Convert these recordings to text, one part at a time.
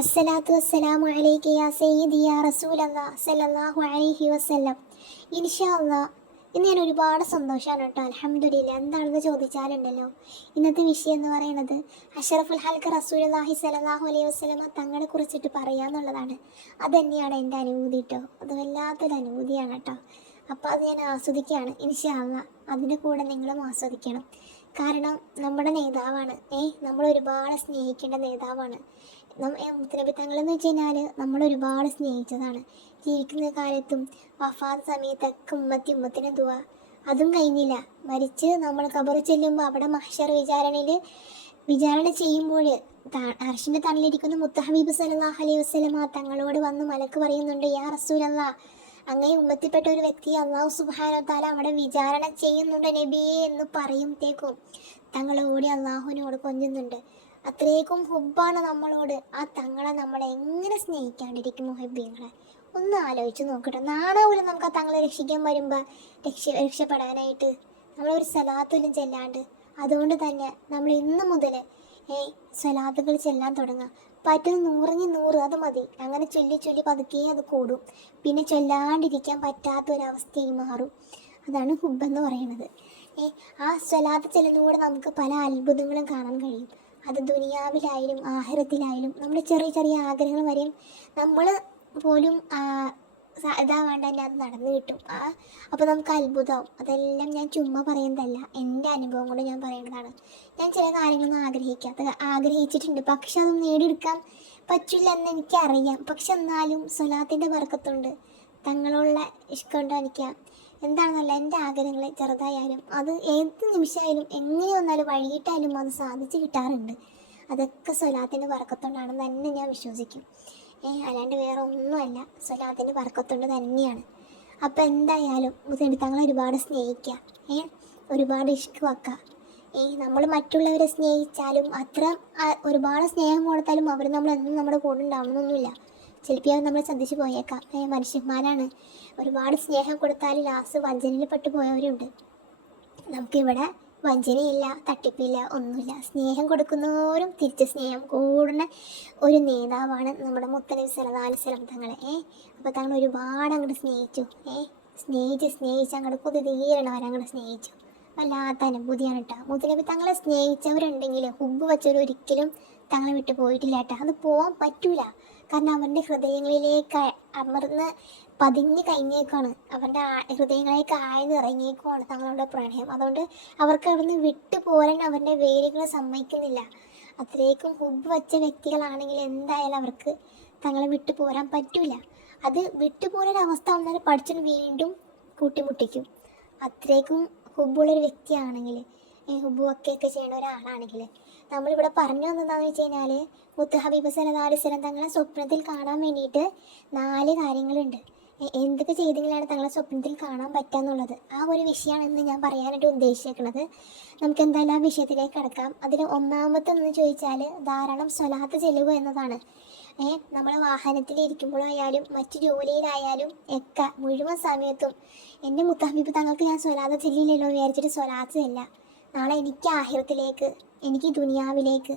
അസ്സലാത്തു വസ്സലാമു അലൈക യാ സയ്യിദി യാ റസൂലല്ലാഹ് സല്ലല്ലാഹു അലൈഹി വസല്ലം. ഇൻഷാ അല്ലാഹ് ഇന്ന് ഞാൻ ഒരുപാട് സന്തോഷമാണ് കേട്ടോ. അൽഹംദുലില്ലാ. എന്താണെന്ന് ചോദിച്ചാലുണ്ടല്ലോ, ഇന്നത്തെ വിഷയം എന്ന് പറയുന്നത് അഷ്റഫുൽ ഹൽക്ക് റസൂലുള്ളാഹി സല്ലല്ലാഹു അലൈഹി വസല്ലമ തങ്ങളെ കുറിച്ചിട്ട് പറയാന്നുള്ളതാണ്. അത് തന്നെയാണ് എൻ്റെ അനുഭൂതി കേട്ടോ. അത് വല്ലാത്തൊരു അനുഭൂതിയാണ് കേട്ടോ. അപ്പോൾ അത് ഞാൻ ആസ്വദിക്കുകയാണ്. ഇൻഷാ അല്ലാഹ് അതിൻ്റെ കൂടെ നിങ്ങളും ആസ്വദിക്കണം. കാരണം നമ്മുടെ നേതാവാണ്. നമ്മൾ ഒരുപാട് സ്നേഹിക്കേണ്ട നേതാവാണ്. മുത്തനബി തങ്ങളെന്ന് വെച്ച് കഴിഞ്ഞാൽ നമ്മൾ ഒരുപാട് സ്നേഹിച്ചതാണ്. ജീവിക്കുന്ന കാലത്തും വഫാത്ത് സമയത്തൊക്കെ ഉമ്മത്തിന് ദുആ. അതും കഴിഞ്ഞില്ല, മരിച്ച് നമ്മൾ ഖബറിൽ ചെല്ലുമ്പോൾ അവിടെ മഹ്ശർ വിചാരണ ചെയ്യുമ്പോൾ അർശിൻ്റെ തണലിരിക്കുന്ന മുത്ത് ഹബീബ് സല്ലല്ലാഹു അലൈഹി വസല്ലമ തങ്ങളോട് വന്ന് മലക്ക് പറയുന്നുണ്ട്, യാ റസൂലല്ലാഹ്, അങ്ങനെ ഉമ്മത്തിൽപ്പെട്ട ഒരു വ്യക്തിയെ അല്ലാഹു സുബ്ഹാനഹു വ തആല അവിടെ വിചാരണ ചെയ്യുന്നുണ്ട് നബിയേ എന്ന് പറയുമ്പോഴത്തേക്കും തങ്ങളോട് അള്ളാഹുവിനോട് കൊഞ്ചുന്നുണ്ട്. അത്രയ്ക്കും ഹുബ്ബാണ് നമ്മളോട്. ആ തങ്ങളെ നമ്മളെ എങ്ങനെ സ്നേഹിക്കാണ്ടിരിക്കും മുഹബ്ബീങ്ങളെ? ഒന്ന് ആലോചിച്ച് നോക്കട്ടെ. നാളെ പോലും നമുക്ക് ആ തങ്ങളെ രക്ഷിക്കാൻ വരുമ്പോൾ രക്ഷപ്പെടാനായിട്ട് നമ്മളൊരു സലാത്തുലും ചെല്ലാണ്ട്. അതുകൊണ്ട് തന്നെ നമ്മൾ ഇന്ന് മുതൽ സ്വലാത്തുകൾ ചെല്ലാൻ തുടങ്ങുക. പറ്റുന്ന 100 അത് മതി. അങ്ങനെ ചൊല്ലി പതുക്കെ അത് കൂടും. പിന്നെ ചൊല്ലാണ്ടിരിക്കാൻ പറ്റാത്തൊരവസ്ഥയായി മാറും. അതാണ് ഹുബ്ബെന്ന് പറയുന്നത്. ആ സ്വലാത്ത് ചെല്ലുന്നതോടെ നമുക്ക് പല അത്ഭുതങ്ങളും കാണാൻ കഴിയും. അത് ദുനിയാവിലായാലും ആഖിറത്തിലായാലും നമ്മുടെ ചെറിയ ചെറിയ ആഗ്രഹങ്ങൾ വരെയും നമ്മൾ പോലും ഇതാവേണ്ട തന്നെ അത് നടന്നു കിട്ടും. അപ്പോൾ നമുക്ക് അത്ഭുതമാവും. അതെല്ലാം ഞാൻ ചുമ്മാ പറയുന്നതല്ല, എൻ്റെ അനുഭവം കൊണ്ട് ഞാൻ പറയുന്നതാണ്. ഞാൻ ചില കാര്യങ്ങളൊന്നും ആഗ്രഹിച്ചിട്ടുണ്ട്, പക്ഷെ അതൊന്നും നേടിയെടുക്കാൻ പറ്റില്ല എന്ന് എനിക്കറിയാം. പക്ഷെ എന്നാലും സ്വലാത്തിൻ്റെ ബർക്കത്തുണ്ട്, തങ്ങളുള്ള ഇഷ്കൊണ്ട് എനിക്ക് എന്താണെന്നല്ല എൻ്റെ ആഗ്രഹങ്ങൾ ചെറുതായാലും അത് ഏത് നിമിഷമായാലും എങ്ങനെ വന്നാലും വൈകിട്ടായാലും അത് സാധിച്ചു കിട്ടാറുണ്ട്. അതൊക്കെ സ്വലാത്തിൻ്റെ ബർക്കത്തുകൊണ്ടാണെന്ന് തന്നെ ഞാൻ വിശ്വസിക്കും. അല്ലാണ്ട് വേറെ ഒന്നുമല്ല, സ്വലാത്തിൻ്റെ ബർക്കത്തുകൊണ്ട് തന്നെയാണ്. അപ്പോൾ എന്തായാലും മുസ്ലിം തങ്ങളെ ഒരുപാട് സ്നേഹിക്കുക, ഒരുപാട് ഇഷ്ക് വെക്കുക. നമ്മൾ മറ്റുള്ളവരെ സ്നേഹിച്ചാലും അത്ര ഒരുപാട് സ്നേഹം കൊടുത്താലും അവർ നമ്മളെന്നും നമ്മുടെ കൂടെ ഉണ്ടാവണമെന്നൊന്നുമില്ല. ചിലപ്പോൾ നമ്മൾ ശ്രദ്ധിച്ചു പോയേക്കാം. മനുഷ്യന്മാരാണ്. ഒരുപാട് സ്നേഹം കൊടുത്താൽ ലാസ്റ്റ് വഞ്ചനയിൽ പെട്ടു പോയവരുണ്ട്. നമുക്കിവിടെ വഞ്ചനയില്ല, തട്ടിപ്പില്ല, ഒന്നുമില്ല. സ്നേഹം കൊടുക്കുന്നവരും തിരിച്ച് സ്നേഹം കൂടുന്ന ഒരു നേതാവാണ് നമ്മുടെ മുത്തനബി സല്ലല്ലാഹു അലൈഹി വസല്ലം തങ്ങളെ. അപ്പോൾ തങ്ങൾ ഒരുപാട് അങ്ങോട്ട് സ്നേഹിച്ചു. സ്നേഹിച്ച് അങ്ങോട്ട് കൊതി തീരണവരങ്ങോട്ട് സ്നേഹിച്ചു. വല്ലാത്ത അനുഭൂതിയാണ് കേട്ടോ. മുത്തനബി തങ്ങളെ സ്നേഹിച്ചവരുണ്ടെങ്കിൽ ഹുബ്ബ് വെച്ചവർ ഒരിക്കലും തങ്ങളെ വിട്ടു പോയിട്ടില്ല കേട്ടോ. അത് പോകാൻ പറ്റൂല. കാരണം അവരുടെ ഹൃദയങ്ങളിലേക്ക് അമർന്ന് പതിഞ്ഞ് കഴിഞ്ഞേക്കാണ്. അവരുടെ ഹൃദയങ്ങളിലേക്ക് ആഴ്ന്ന് ഇറങ്ങിയേക്കുമാണ് തങ്ങളുടെ പ്രണയം. അതുകൊണ്ട് അവർക്ക് അവിടുന്ന് വിട്ടു പോരാൻ അവരുടെ വേരുകൾ സമ്മതിക്കുന്നില്ല. അത്രയ്ക്കും ഹുബ്ബ് വെച്ച വ്യക്തികളാണെങ്കിൽ എന്തായാലും അവർക്ക് തങ്ങളെ വിട്ടു പോരാൻ പറ്റൂല. അത് വിട്ടുപോരൊരവസ്ഥ വന്നാൽ പഠിച്ചു വീണ്ടും കൂട്ടിമുട്ടിക്കും. അത്രയ്ക്കും ഹുബ്ബുള്ളൊരു വ്യക്തിയാണെങ്കിൽ, ഹുബ്ബ് വക്കെയൊക്കെ ചെയ്യുന്ന ഒരാളാണെങ്കിൽ. നമ്മളിവിടെ പറഞ്ഞു വന്നതെന്ന് വെച്ച് കഴിഞ്ഞാൽ മുത്ത് ഹബീബ് സല്ലല്ലാഹു അലൈഹി വസല്ലം തങ്ങളെ സ്വപ്നത്തിൽ കാണാൻ വേണ്ടിയിട്ട് 4 കാര്യങ്ങളുണ്ട്. എന്തൊക്കെ ചെയ്തെങ്കിലാണ് തങ്ങളെ സ്വപ്നത്തിൽ കാണാൻ പറ്റുക എന്നുള്ളത്. ആ ഒരു വിഷയമാണ് ഇന്ന് ഞാൻ പറയാനായിട്ട് ഉദ്ദേശിക്കുന്നത്. നമുക്ക് എന്തായാലും ആ വിഷയത്തിലേക്ക് കിടക്കാം. അതിൽ ഒന്നാമത്തെന്ന് ചോദിച്ചാൽ ധാരാളം സ്വലാത്ത് ചെല്ലുക എന്നതാണ്. നമ്മൾ വാഹനത്തിലിരിക്കുമ്പോഴായാലും മറ്റു ജോലിയിലായാലും ഒക്കെ മുഴുവൻ സമയത്തും എൻ്റെ മുത്ത് ഹബീബ് തങ്ങൾക്ക് ഞാൻ സ്വലാത്ത് ചെല്ലില്ലല്ലോ വിചാരിച്ചിട്ട് സ്വലാത്ത് ചെല്ല. നാളെ എനിക്ക് ആഖിറത്തിലേക്ക്, എനിക്ക് ദുനിയാവിലേക്ക്,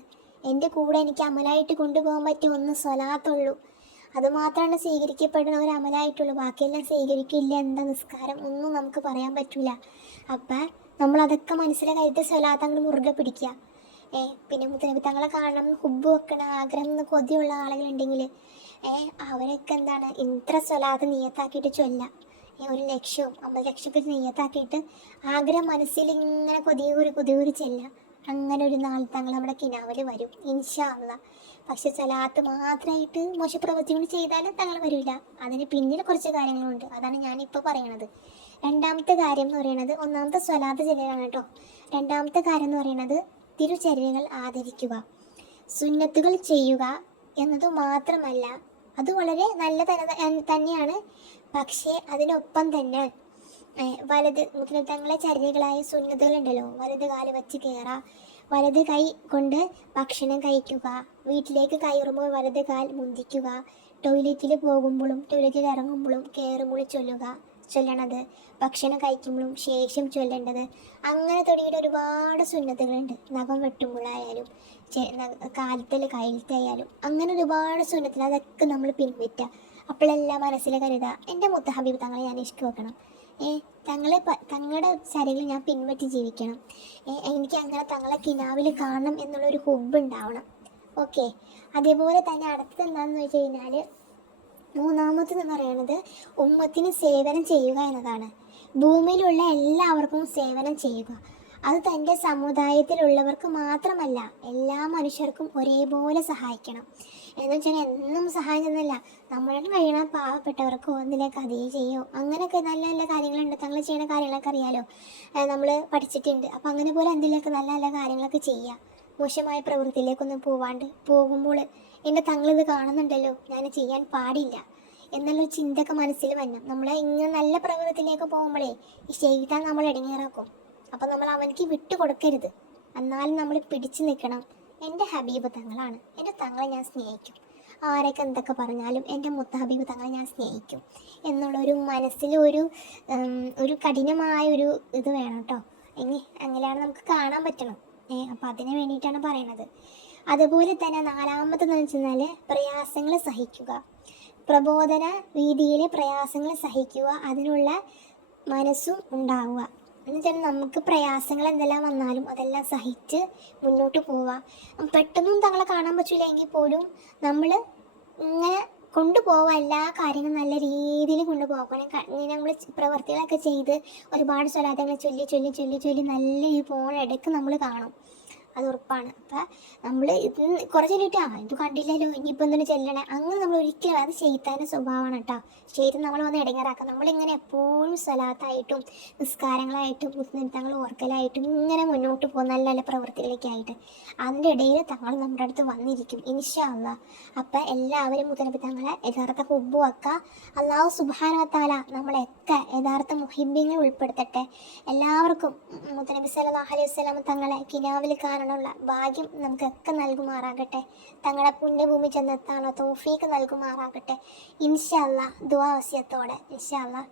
എൻ്റെ കൂടെ എനിക്ക് അമലായിട്ട് കൊണ്ടുപോകാൻ പറ്റിയ ഒന്ന് സ്വലാത്തുള്ളൂ. അതുമാത്രമാണ് സ്വീകരിക്കപ്പെടുന്ന ഒരു അമലായിട്ടുള്ളൂ. ബാക്കിയെല്ലാം സ്വീകരിക്കില്ല. എന്താ നിസ്കാരം ഒന്നും നമുക്ക് പറയാൻ പറ്റില്ല. അപ്പം നമ്മളതൊക്കെ മനസ്സിലാക്കിയിട്ട് സ്വലാത്ത് അങ്ങോട്ട് മുറുകെ പിടിക്കുക. പിന്നെ മുത്തനബി തങ്ങളെ കാണണം, ഹുബ്ബ് വെക്കണ ആഗ്രഹം എന്ന് കൊതിയുള്ള ആളുകളുണ്ടെങ്കിൽ അവരൊക്കെ എന്താണ് ഇത്ര സ്വലാത്ത് നിയത്താക്കിയിട്ട് ചൊല്ലാം. 1 ലക്ഷവും 50 ലക്ഷമൊക്കെ നിയത്താക്കിയിട്ട് ആഗ്രഹം മനസ്സിൽ ഇങ്ങനെ കൊതിയൂരി ചെല്ലാം. അങ്ങനെ ഒരു നാൾ തങ്ങൾ നമ്മുടെ കിനാവിൽ വരും ഇൻഷാ അല്ലാഹ്. പക്ഷെ സ്വലാത്ത് മാത്രമായിട്ട് മോശപ്രവൃത്തികൾ ചെയ്താൽ തങ്ങൾ വരില്ല. അതിന് പിന്നിൽ കുറച്ച് കാര്യങ്ങളുണ്ട്. അതാണ് ഞാനിപ്പോൾ പറയണത്. രണ്ടാമത്തെ കാര്യം എന്ന് പറയുന്നത്, ഒന്നാമത്തെ സ്വലാത്ത് ചെല്ലലാണ് കേട്ടോ. രണ്ടാമത്തെ കാര്യം എന്ന് പറയുന്നത് തിരുചര്യകൾ ആദരിക്കുക, സുന്നത്തുകൾ ചെയ്യുക എന്നത് മാത്രമല്ല, അത് വളരെ നല്ല തന്നെയാണ്. പക്ഷേ അതിനൊപ്പം തന്നെ തങ്ങളെ ചര്യകളായ സുന്നത്തുകളുണ്ടല്ലോ. വലത് കാല് വെച്ച് കയറുക, വലത് കൈ കൊണ്ട് ഭക്ഷണം കഴിക്കുക, വീട്ടിലേക്ക് കയറുമ്പോൾ വലത് കാൽ മുന്തിക്കുക, ടോയ്ലറ്റിൽ പോകുമ്പോഴും ടോയ്ലറ്റിൽ ഇറങ്ങുമ്പോഴും കയറുമ്പോൾ ചൊല്ലണത്, ഭക്ഷണം കഴിക്കുമ്പോഴും ശേഷം ചൊല്ലേണ്ടത്, അങ്ങനെ തുടങ്ങിയിട്ട് ഒരുപാട് സുന്നത്തുകളുണ്ട്. നഖം വെട്ടുമ്പോഴായാലും കാലത്തിൽ കയ്യിലത്തായാലും അങ്ങനെ ഒരുപാട് സുന്നത്തിൽ അതൊക്കെ നമ്മൾ പിൻപറ്റുക. അപ്പോഴെല്ലാം മനസ്സിൽ കരുതുക എൻ്റെ മുത്ത ഹബീബ് തങ്ങളെ ഞാൻ ഇഷ്ക് വെക്കണം, തങ്ങളുടെ ചര്യകൾ ഞാൻ പിൻപറ്റി ജീവിക്കണം, എനിക്ക് അങ്ങനെ തങ്ങളെ കിനാവിൽ കാണണം എന്നുള്ളൊരു ഹുബ് ഉണ്ടാവണം. ഓക്കെ. അതേപോലെ തന്നെ അടുത്തത് എന്താണെന്ന് വെച്ച് കഴിഞ്ഞാൽ മൂന്നാമത്തെന്ന് പറയുന്നത് ഉമ്മത്തിന് സേവനം ചെയ്യുക എന്നതാണ്. ഭൂമിയിലുള്ള എല്ലാവർക്കും സേവനം ചെയ്യുക. അത് തൻ്റെ സമുദായത്തിലുള്ളവർക്ക് മാത്രമല്ല, എല്ലാ മനുഷ്യർക്കും ഒരേപോലെ സഹായിക്കണം. എന്ന് വെച്ചാൽ എന്നും സഹായം ചെയ്യുന്നില്ല, നമ്മളുടെ കഴിയണ പാവപ്പെട്ടവർക്കോ എന്തിലേക്ക് അധികം ചെയ്യോ, അങ്ങനെയൊക്കെ നല്ല നല്ല കാര്യങ്ങളുണ്ട്. തങ്ങൾ ചെയ്യുന്ന കാര്യങ്ങളൊക്കെ അറിയാലോ, നമ്മൾ പഠിച്ചിട്ടുണ്ട്. അപ്പം അങ്ങനെ പോലെ എന്തിലേക്ക് നല്ല നല്ല കാര്യങ്ങളൊക്കെ ചെയ്യുക. മോശമായ പ്രവൃത്തിയിലേക്കൊന്നും പോകുമ്പോൾ എൻ്റെ തങ്ങളിത് കാണുന്നുണ്ടല്ലോ, ഞാൻ ചെയ്യാൻ പാടില്ല എന്നുള്ളൊരു ചിന്തയൊക്കെ മനസ്സിൽ വരണം. നമ്മളെ ഇങ്ങനെ നല്ല പ്രവൃത്തിയിലേക്ക് പോകുമ്പോഴേ ഈ ശൈത്താൻ നമ്മൾ ഇടങ്ങേറാക്കും. അപ്പം നമ്മൾ അവനക്ക് വിട്ടു കൊടുക്കരുത്. എന്നാലും നമ്മൾ പിടിച്ചു നിൽക്കണം. എൻ്റെ ഹബീബ് തങ്ങളാണ്, എൻ്റെ തങ്ങളെ ഞാൻ സ്നേഹിക്കും, ആരൊക്കെ എന്തൊക്കെ പറഞ്ഞാലും എൻ്റെ മുത്ത ഹബീബ് തങ്ങളെ ഞാൻ സ്നേഹിക്കും എന്നുള്ളൊരു മനസ്സിൽ ഒരു കഠിനമായൊരു ഇത് വേണം കേട്ടോ. അങ്ങനെയാണ് നമുക്ക് കാണാൻ പറ്റണം. അപ്പം അതിന് വേണ്ടിയിട്ടാണ് പറയണത്. അതുപോലെ തന്നെ നാലാമതെന്ന് വെച്ചാൽ പ്രയാസങ്ങൾ സഹിക്കുക. പ്രബോധന രീതിയിലെ പ്രയാസങ്ങൾ സഹിക്കുക, അതിനുള്ള മനസ്സും ഉണ്ടാവുക. എന്നുവെച്ചാൽ നമുക്ക് പ്രയാസങ്ങൾ എന്തെല്ലാം വന്നാലും അതെല്ലാം സഹിച്ച് മുന്നോട്ട് പോവുക. പെട്ടെന്നും തങ്ങളെ കാണാൻ പറ്റില്ല എങ്കിൽ പോലും നമ്മൾ ഇങ്ങനെ കൊണ്ടുപോവുക. എല്ലാ കാര്യങ്ങളും നല്ല രീതിയിൽ കൊണ്ടുപോകണം. ഇങ്ങനെ നമ്മൾ പ്രവർത്തികളൊക്കെ ചെയ്ത് ഒരുപാട് സ്വലാത്തങ്ങൾ ചൊല്ലി ചൊല്ലി ചൊല്ലി ചൊല്ലി നല്ല ഈ പോണിടയ്ക്ക് നമ്മൾ കാണും, അത് ഉറപ്പാണ്. അപ്പം നമ്മൾ ഇത് കുറച്ച് ചൊല്ലിയിട്ട് ഇത് കണ്ടില്ലല്ലോ ഇനിയിപ്പോൾ എന്തിനു ചെല്ലണേ, അങ്ങനെ നമ്മൾ ഒരിക്കലും, അത് ചെയ്താൻ്റെ സ്വഭാവമാണ് കേട്ടോ. ചെയ്ത് നമ്മൾ വന്ന് ഇടങ്ങേറാക്കുക. നമ്മളിങ്ങനെ എപ്പോഴും സ്വലാത്തായിട്ടും നിസ്കാരങ്ങളായിട്ടും മുസ്ലിംതങ്ങൾ ഓർക്കലായിട്ടും ഇങ്ങനെ മുന്നോട്ട് പോകും നല്ല നല്ല പ്രവൃത്തികളൊക്കെ ആയിട്ട്. അതിൻ്റെ ഇടയിൽ തങ്ങൾ നമ്മുടെ അടുത്ത് വന്നിരിക്കും ഇൻഷാ അല്ലാഹ്. അപ്പം എല്ലാവരും മുത്തനബി തങ്ങളെ യഥാർത്ഥ ഹുബ്ബ് വെക്കുക. അല്ലാഹു സുബ്ഹാനഹു വ തആല നമ്മളെയൊക്കെ യഥാർത്ഥ മുഹിബ്ബീങ്ങളിൽ ഉൾപ്പെടുത്തട്ടെ. എല്ലാവർക്കും മുത്തനബി സല്ലല്ലാഹു അലൈഹി വസല്ലം തങ്ങളെ കിനാവിൽ കാണാനുള്ള ഭാഗ്യം നമുക്കൊക്കെ നൽകുമാറാകട്ടെ. തങ്ങളുടെ പുണ്യഭൂമി ചെന്നെത്താനുള്ള തൗഫീക്ക് നൽകുമാറാകട്ടെ ഇൻഷാ അല്ലാഹ്. ദുആ വസിയത്തോടെ ഇൻഷാ അല്ലാഹ്.